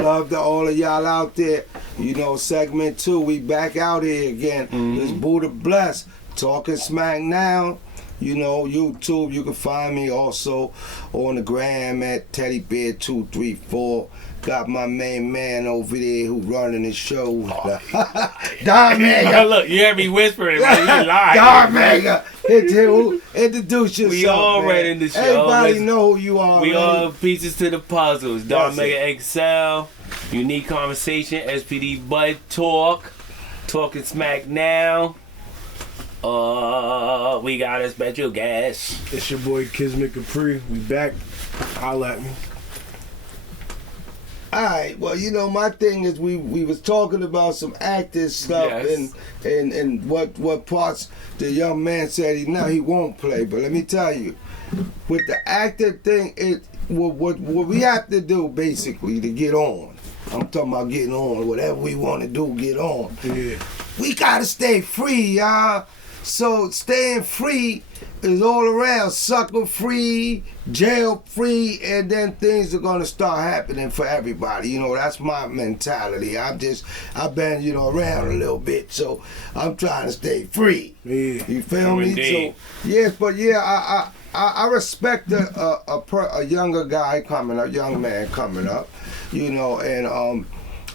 Love to all of y'all out there. You know, segment 2, we back out here again. It's Buddha Bless, talking smack now. You know, YouTube, you can find me also on the gram at TeddyBear234. Got my main man over there who running the show. Don Mega. Look, you hear me whispering, man. You lying. Don Mega. Introduce yourself. We already man. in the show. Everybody know who you are. We all pieces to the puzzles. Don That's Mega XL, Unique Conversation, SPD Bud Talk, Talking Smack Now. We got a special guest. It's your boy Kismet Capri. We back. Holla at me. Alright, well, you know, my thing is we was talking about some acting stuff Yes. and what parts the young man said he won't play. But let me tell you, with the acting thing, what we have to do basically to get on. I'm talking about getting on, whatever we want to do, get on. Yeah. We gotta stay free, y'all. So staying free is all around, sucker free, jail free, and then things are gonna start happening for everybody. You know, that's my mentality. I've been, you know, around a little bit, so I'm trying to stay free. Yeah. You feel me? Indeed. So yes, but yeah, I respect a younger guy coming up, young man coming up, you know, and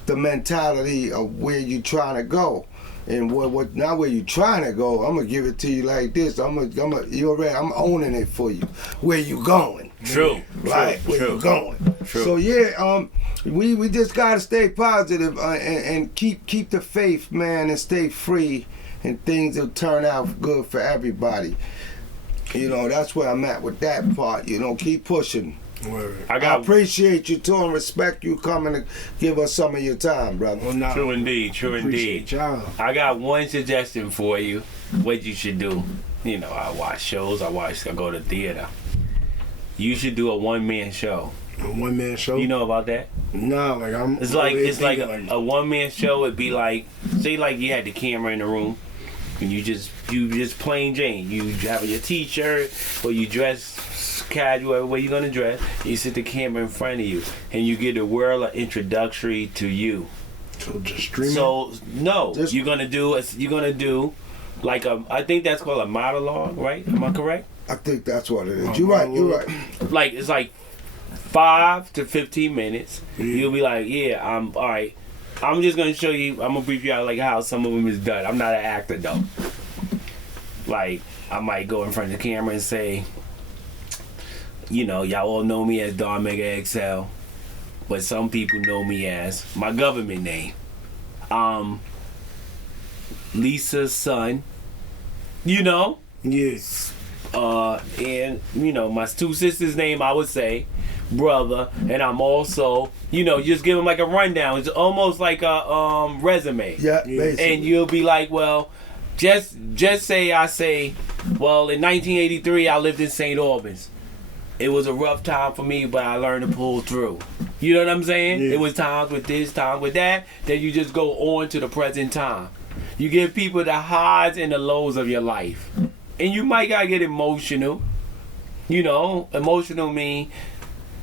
the mentality of where you trying to go. And what not where you trying to go, I'm gonna give it to you like this. I'm owning it for you. Where you going? True. Right, where you going? True. So yeah, we just gotta stay positive and keep the faith, man, and stay free, and things will turn out good for everybody. You know, that's where I'm at with that part. You know, keep pushing. Word. I appreciate you too and respect you coming to give us some of your time, brother. Well, nah, True indeed, true indeed. appreciate y'all. I got one suggestion for you. What you should do. You know, I watch shows. I go to theater. You should do a one-man show. A one-man show? You know about that? Nah, like I'm... It's like a one-man show. It'd be like, say like you had the camera in the room, and you just plain Jane. You have your t-shirt, or you dress casual, where you gonna dress. You sit the camera in front of you, and you get a world of introductory to you. So just streaming? So no, you're gonna do like I think that's called a monologue, right? Am I correct? I think that's what it is. You're right. Like it's like 5 to 15 minutes. Yeah. You'll be like, yeah, I'm all right. I'm just gonna show you. I'm gonna brief you out like how some of them is done. I'm not an actor though. Like I might go in front of the camera and say, you know, y'all all know me as Don Mega XL, but some people know me as my government name. Lisa's son. You know? Yes. And, you know, my two sisters' name, I would say, brother, and I'm also, you know, just give them like a rundown. It's almost like a resume. Yeah, basically. And you'll be like, well, just say I say, well, in 1983, I lived in St. Albans. It was a rough time for me, but I learned to pull through. You know what I'm saying? Yeah. It was times with this, times with that. Then you just go on to the present time. You give people the highs and the lows of your life. And you might gotta get emotional. You know, emotional mean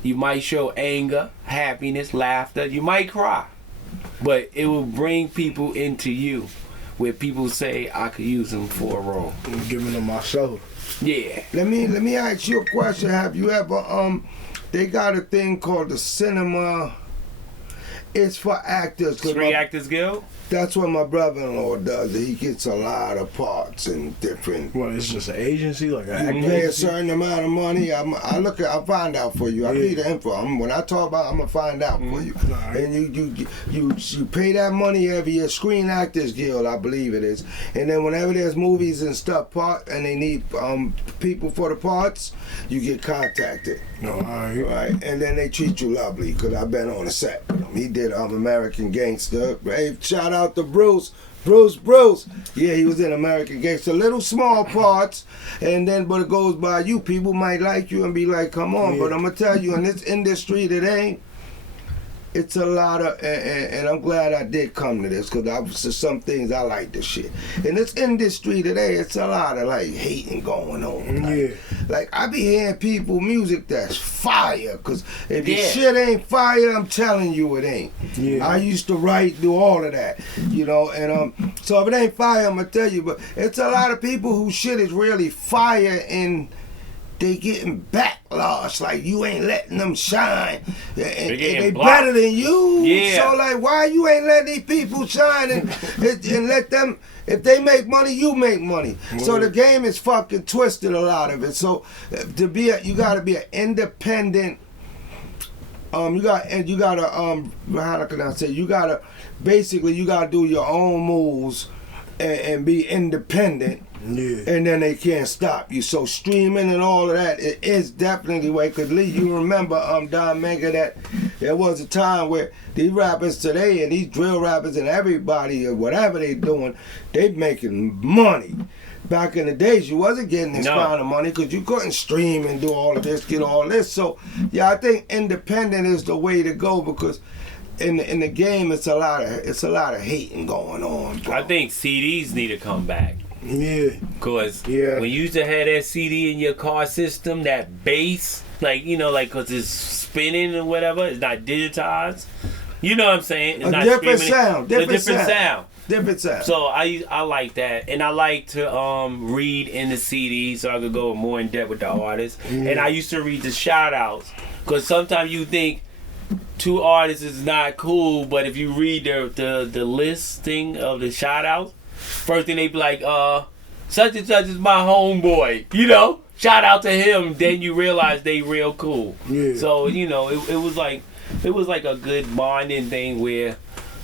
you might show anger, happiness, laughter. You might cry. But it will bring people into you where people say, I could use them for a role. I'm giving them my show. Yeah. Let me ask you a question. Have you ever they got a thing called the cinema. It's for actors. Screen Actors Guild? That's what my brother-in-law does. He gets a lot of parts in different. What, it's just an agency? Like an acting You pay a agency? certain amount of money. I'll find out for you. I need the info. When I talk about, I'm gonna find out for you. Right. And you pay that money every year. Screen Actors Guild, I believe it is. And then whenever there's movies and stuff and they need people for the parts, you get contacted. No, alright. Right, and then they treat you lovely because I've been on the set with him. He did American Gangster. Hey, shout out to Bruce. Yeah, he was in American Gangster. Little small parts, and then but it goes by you. People might like you and be like, come on. Yeah. But I'm gonna tell you, in this industry today, it's a lot of, and I'm glad I did come to this because there's some things I like this shit. In this industry today, it's a lot of like hating going on. Like I be hearing people music that's fire, because if your shit ain't fire, I'm telling you it ain't. I used to write, do all of that, you know, and so if it ain't fire, I'm gonna tell you. But it's a lot of people whose shit is really fire and they getting backlash, like you ain't letting them shine, and they better than you. So like, why you ain't letting these people shine and let them? If they make money, you make money. So the game is fucking twisted, a lot of it. So to be you gotta be an independent. You gotta how can I say? You gotta do your own moves and be independent. And then they can't stop you. So streaming and all of that, it is definitely the way. Because Lee, you remember Don Mega, that there was a time where these rappers today and these drill rappers and everybody or whatever they doing, they making money. Back in the days, you wasn't getting this kind of money because you couldn't stream and do all of this, get all this. So yeah, I think independent is the way to go, because in the game it's a lot of hating going on, bro. I think CDs need to come back. Cause when you used to have that CD in your car system, that bass, like, you know, like, cause it's spinning or whatever, it's not digitized. You know what I'm saying? It's not different sound. Different sound. So I like that, and I like to read in the CD so I could go more in depth with the artist. And I used to read the shout outs, cause sometimes you think two artists is not cool, but if you read the listing of the shout outs, first thing they be like, such and such is my homeboy, you know? Shout out to him. Then you realize they real cool. So, you know, it was like a good bonding thing where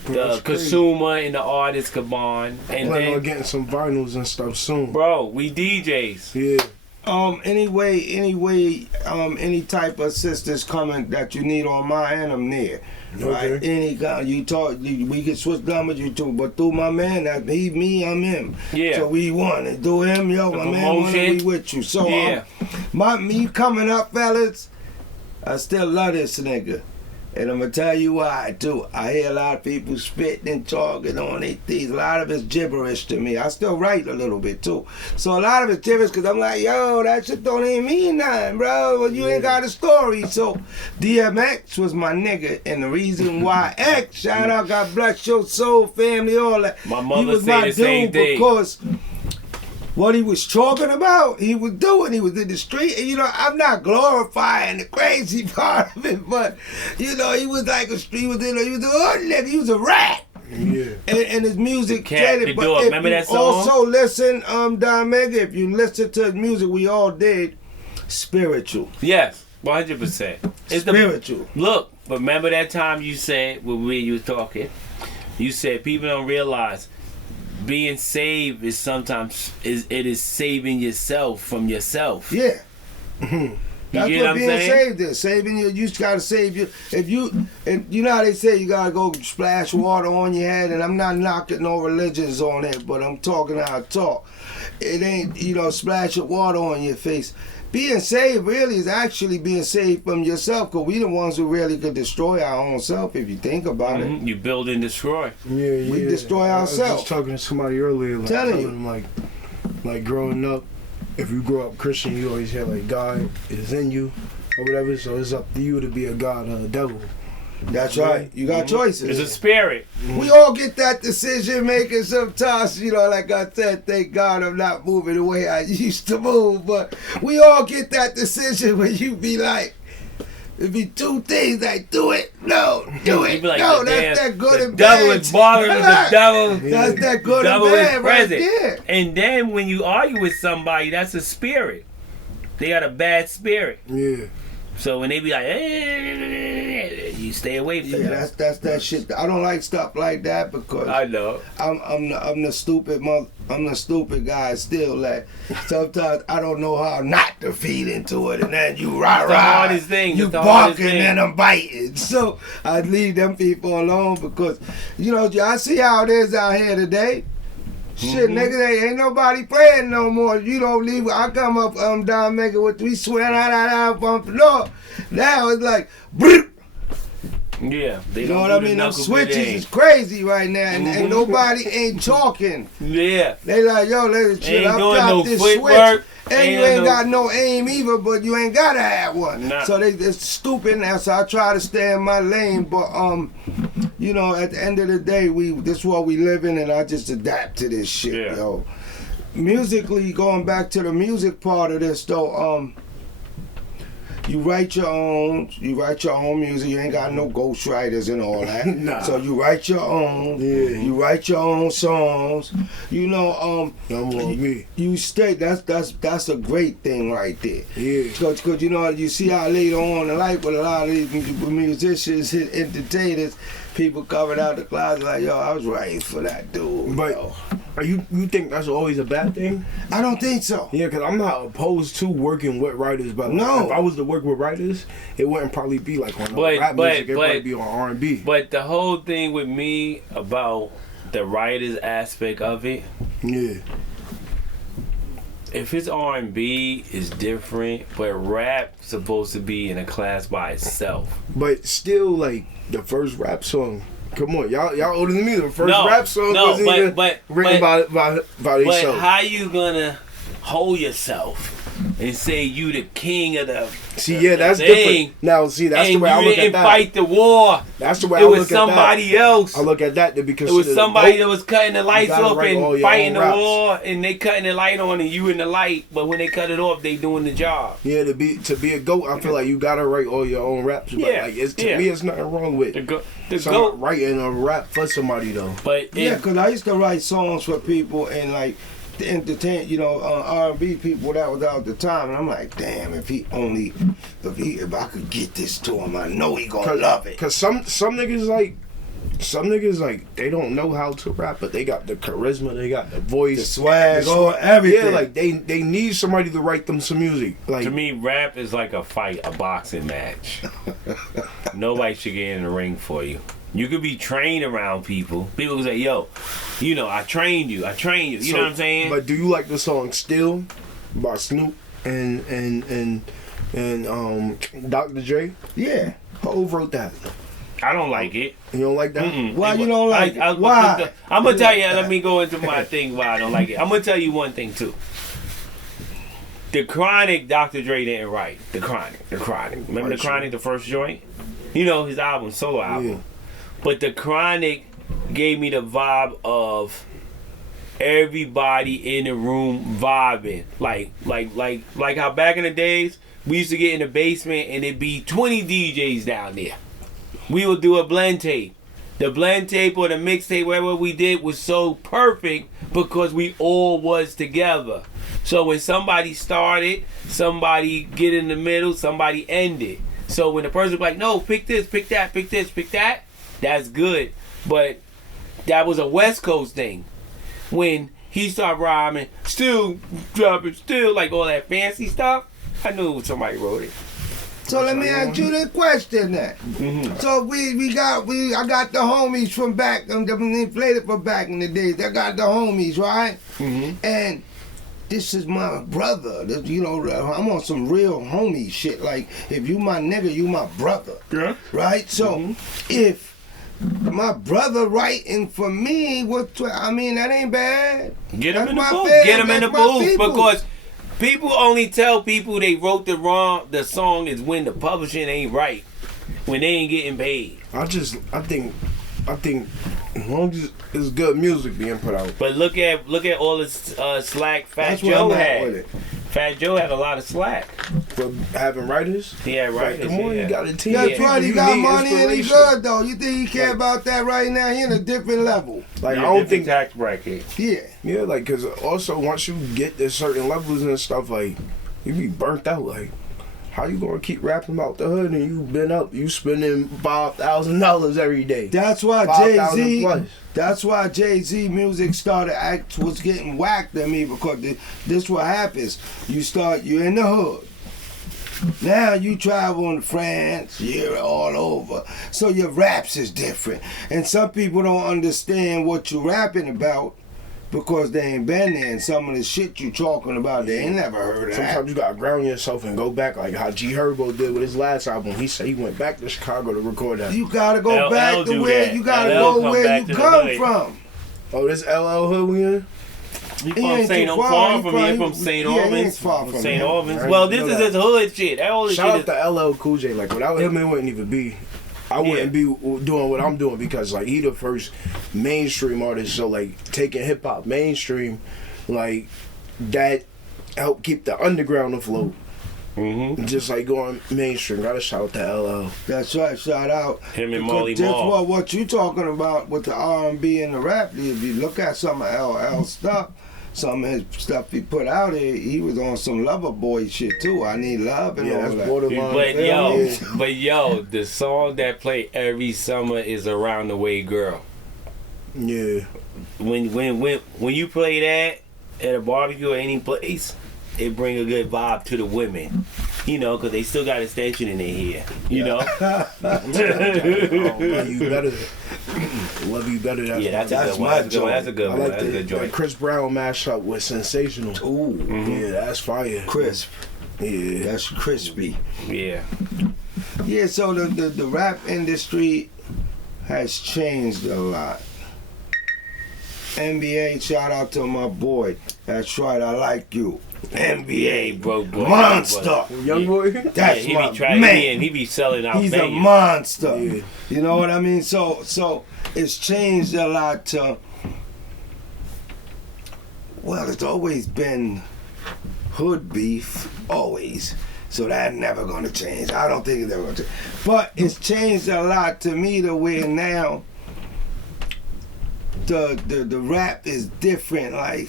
the consumer and the artist could bond. And plan on getting some vinyls and stuff soon. Bro, we DJs. Anyway, any type of assistance coming that you need on my end, I'm there. Right? Any kind, we can switch numbers, you two, but through my man, that he, me, I'm him. So we won it. Do him, yo, my man, we with you. So me coming up, fellas, I still love this nigga. And I'm gonna tell you why too. I hear a lot of people spitting and talking on these things. A lot of it's gibberish to me. I still write a little bit too. So a lot of it's gibberish because I'm like, yo, that shit don't even mean nothing, bro. Well, you ain't got a story. So DMX was my nigga, and the reason why X, shout out, God bless your soul, family, all that. My mother said the same thing. Because what he was talking about, he was doing. He was in the street. And, you know, I'm not glorifying the crazy part of it, but, you know, he was like a street. He was a hood nigga. He was a rat. And his music did it. But if remember that song? Also listen, Don Mega, if you listen to his music, we all did, spiritual. Yes, 100%. It's spiritual. Look, but remember that time you said, when you was talking, you said people don't realize being saved is sometimes saving yourself from yourself. That's what being saved is. Saving you just gotta save you. If you, and you know how they say you gotta go splash water on your head, and I'm not knocking no religions on it, but I'm talking how I talk. It ain't, you know, splashing water on your face. Being saved really is actually being saved from yourself, because we the ones who really could destroy our own self if you think about it. You build and destroy. We destroy ourselves. I was just talking to somebody earlier, like, telling you, like growing up, if you grow up Christian, you always hear like God is in you or whatever, so it's up to you to be a God or a devil. That's right. You got choices. It's a spirit. We all get that decision making sometimes, you know, like I said, thank God I'm not moving the way I used to move, but we all get that decision when you be like, it'd be two things, like do it, no, do it, like, no, that's that good and bad. Devil is bothering the devil. That's that good and bad right there. And then when you argue with somebody, that's a spirit. They got a bad spirit. So when they be like, hey, you stay away from that. That's that shit. I don't like stuff like that because I know I'm the stupid I'm the stupid guy still. Like sometimes I don't know how not to feed into it, and then you hardest thing. You barking and I'm biting. So I leave them people alone because you know I see how it is out here today. Shit, nigga, ain't nobody playing no more. You don't leave. I come up, Don Mega with we swear out on the floor. Now it's like, Yeah, they You don't know what do I the mean? Them knuckle switches good aim. is crazy right now, and nobody ain't talking. Yeah. They like, yo, let's chill. Ain't I've doing got no this footwork. switch, and you ain't got no aim either, but you ain't gotta have one. Nah. So it's stupid now. So I try to stay in my lane, but you know, at the end of the day, this is what we live in, and I just adapt to this shit, Yeah. yo. Musically, going back to the music part of this though, you write your own music. You ain't got no ghostwriters and all that. Nah. So you write your own. Yeah. You write your own songs. You know, I'm on me. you stay. That's a great thing right there. Yeah. Cause you know, you see how later on in life with a lot of these musicians, entertainers, people coming out the closet like, yo, I was writing for that dude. But yo. are you think that's always a bad thing? I don't think so. Yeah, because I'm not opposed to working with writers, but No. if I was to work with writers, it wouldn't probably be like on But- rap but- music. It'd probably be on R&B. But the whole thing with me about the writers aspect of it, Yeah. if it's R&B, it's different. But rap supposed to be in a class by itself. But still, like, the first rap song. Come on, y'all older than me. The first No, rap song no, wasn't but- even but- written but- by But themselves. how you gonna hold yourself and say you the king of the See, yeah, that's thing, different. Now, see, that's and the way I you look didn't at that. fight the war? That's the way It I was look at somebody that. else. I look at that to be It considered was a somebody vote. that was cutting the lights gotta off write all and your fighting the own raps. war, and they cutting the light on, and you in the light. But when they cut it off, they doing the job. Yeah, to be a goat, I feel like you gotta write all your own raps. But Yeah, like, to yeah. me, it's nothing wrong with The goat. writing a rap for somebody though. But Yeah, if, cause I used to write songs for people and like to entertain, you know, R&B people that was out the time, and I'm like, damn, if I could get this to him, I know he gonna love it. Cause some niggas like they don't know how to rap, but they got the charisma, they got the voice, The swag, the or everything. Yeah, like they need somebody to write them some music. Like to me, rap is like a fight, a boxing match. Nobody should get in the ring for you. You could be trained around people. People can say, yo, you know, I trained you. You know what I'm saying? But do you like the song "Still" by Snoop and Dr. Dre? Yeah. Who wrote that? I don't like it. You don't like that? Mm-mm. Why you don't like it? Why? I'm gonna tell you. Let me go into my thing why I don't like it. I'm gonna tell you one thing too. The Chronic, Dr. Dre didn't write. The Chronic. Remember the Chronic, the first joint? You know his album, solo album. Yeah. But the Chronic gave me the vibe of everybody in the room vibing, like how back in the days we used to get in the basement and it'd be 20 DJs down there. We would do a blend tape. The blend tape or the mixtape, whatever we did, was so perfect because we all was together. So when somebody started, somebody get in the middle, somebody ended. So when the person was like, no, pick this, pick that, pick this, pick that, that's good. But that was a West Coast thing. When he started rhyming, still dropping, still like all that fancy stuff, I knew somebody wrote it. So let me ask you the question then. So I got the homies from back, the inflated from back in the days. I got the homies, right? And this is my brother. You know, I'm on some real homie shit. Like, if you my nigga, you my brother. Yeah. Right? So, if my brother writing for me, that ain't bad. Get him That's in the my booth. fans, Get him in the that's my booth people. because people only tell people they wrote the song is when the publishing ain't right, when they ain't getting paid. I think as long as it's good music being put out. But look at all the slack Fat That's where Joe I'm at with had. it. Fat Joe had a lot of slack. For having writers, He had writers. come on, yeah. you got a team. That's of people, right, he you got need money and he inspiration. good though. You think he care Like- about that right now? He in a different level. Like Yeah, I don't different think tax bracket. Yeah. Yeah, like, cause also once you get to certain levels and stuff, like, you be burnt out. Like, how you gonna keep rapping about the hood and you been up, you spending $5,000 every day? That's why 5,000 Jay-Z. plus. That's why Jay-Z music was getting whacked at me because this what happens. You're in the hood. Now you travel in France, you're all over. So your raps is different. And some people don't understand what you're rapping about because they ain't been there, and some of the shit you talking about, they ain't never heard of that. Sometimes you gotta ground yourself and go back, like how G Herbo did with his last album. He said he went back to Chicago to record that. You gotta go LL back to do where that. you gotta LL go come where back you to the come hood. from. Oh, this LL Hood we in? He He from ain't St. too far. Far He from from- here, from St. yeah, he ain't Albans. far from St. here. Albans. Right. Well, this Know is that. his hood shit. That all Shout shit out is. to LL Cool J. Like without him, it wouldn't even be. I wouldn't be doing what I'm doing because like he the first mainstream artist. So like taking hip hop mainstream, like that helped keep the underground afloat. Mm-hmm. Just like going mainstream. Gotta shout out to LL. That's right. Shout out. Him and Because Molly that's Mall. what you talking about with the R&B and the rap. If you look at some of LL stuff, some of his stuff he put out here, he was on some Lover Boy shit too. I Need Love and Yeah, all that's that. borderline. But yo, Yeah. but yo, the song that play every summer is "Around the Way, Girl." Yeah. When you play that at a barbecue or any place, it bring a good vibe to the women. You know, because they still got extension in their hair. You know. Love you better. Love you better. Yeah, that's a That's good one. my That's a good one. That's a good I one. like That's a good the joint. Chris Brown mashup with Sensational. Ooh, Yeah, that's fire. crisp. Yeah. That's crispy. Yeah. Yeah, so the rap industry has changed a lot. NBA, shout out to my boy. That's right, I like you. NBA, Broke boy. monster. Young boy. That's he my be trying. man. He be selling out. He's a venues. monster. Yeah. You know what I mean? So it's changed a lot to, well, it's always been hood beef, always. So that's never gonna change. I don't think it's ever gonna change. But it's changed a lot to me to where now the rap is different. Like,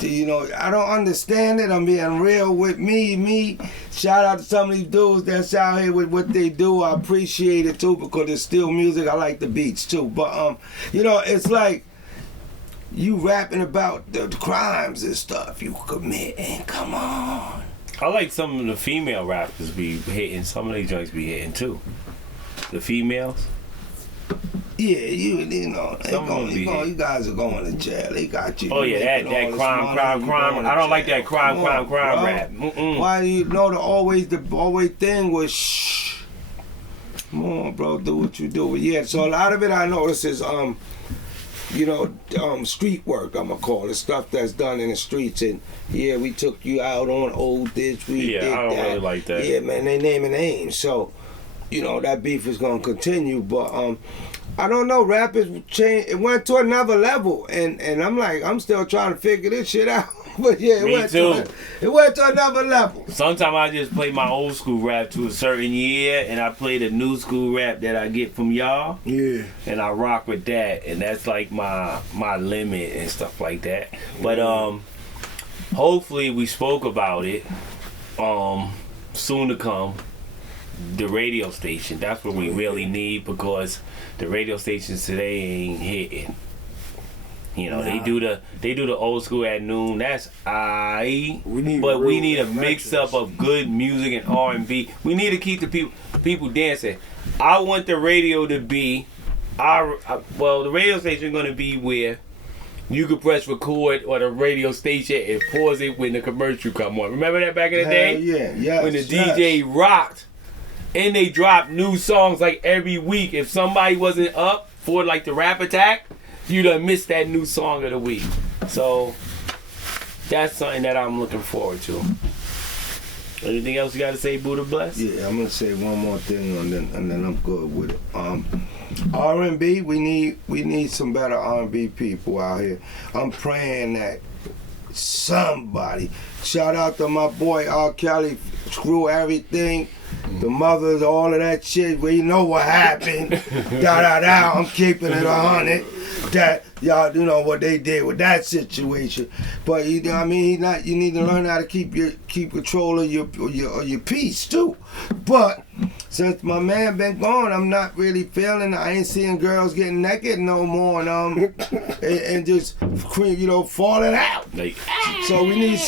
you know, I don't understand it. I'm being real with me. Shout out to some of these dudes that's out here with what they do. I appreciate it too because it's still music. I like the beats too. But you know, it's like you rapping about the crimes and stuff you commit. And come on. I like some of the female rappers be hitting. Some of these joints be hitting too. The females. Yeah, you know, Some of them be- you guys are going to jail. They got you. Oh You yeah, making all that this crime. money, you going to I don't like jail. that crime Come on, bro. rap. Mm-mm. Why do you know the always thing was shh. Come on, bro, do what you do. Yeah, so a lot of it I notice is you know, street work, I'm gonna call it, stuff that's done in the streets. And yeah, we took you out on old this, we Yeah, did I don't that. really like that. Yeah, man, they naming names. So, you know, that beef is gonna continue. But I don't know, rap is changed. It went to another level, and I'm like, I'm still trying to figure this shit out. But yeah, Me too. It went to another level. Sometimes I just play my old school rap to a certain year, and I play the new school rap that I get from y'all, Yeah. and I rock with that, and that's like my limit and stuff like that. But hopefully we spoke about it. Soon to come, the radio station. That's what we really need because the radio stations today ain't hitting. You know, they do the old school at noon. That's aight. We need But we real need a mix up of good music and R&B. We need to keep the people dancing. I want the radio to be the radio station going to be where you could press record on the radio station and pause it when the commercial come on. Remember that back in the Hell day? yeah, yes, When the yes. DJ rocked and they dropped new songs like every week. If somebody wasn't up for like the rap attack, you done missed that new song of the week. So that's something that I'm looking forward to. Anything else you got to say, Buddha Bless? Yeah, I'm gonna say one more thing and then I'm good with it. R&B, we need some better R&B people out here. I'm praying that somebody, shout out to my boy R. Kelly, screw everything, the mothers, all of that shit. We know what happened. I'm keeping it 100. That y'all, you know what they did with that situation. But you know what I mean, you need to learn how to keep control of your peace too. But since my man been gone, I'm not really feeling. I ain't seeing girls getting naked no more, and just falling out. Like, So we need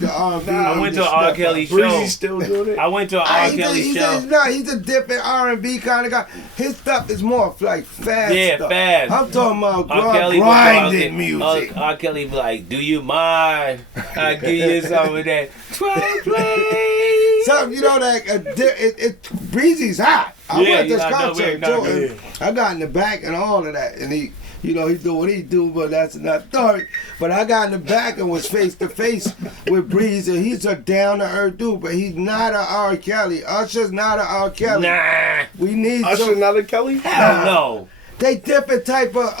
the R&B. I went to an R. Kelly show. Breezy still doing it. I went to an R. Kelly show. He's a different R&B kind of guy. His stuff is more like fast Yeah, stuff. fast. I'm talking about R. Kelly would grinding go music. out there, R. Kelly be like, "Do you mind? I give you some of that 12 play." Something, you know, that Breezy's hot. I Yeah, went to this I know, concert no, too. no. And I got in the back and all of that, and he, you know, he do what he do, but that's another story. But I got in the back and was face to face with Breezy. He's a down to earth dude, but he's not a R. Kelly. Usher's not a R. Kelly. Nah, We need Usher some. not a Kelly? hell no. They different type of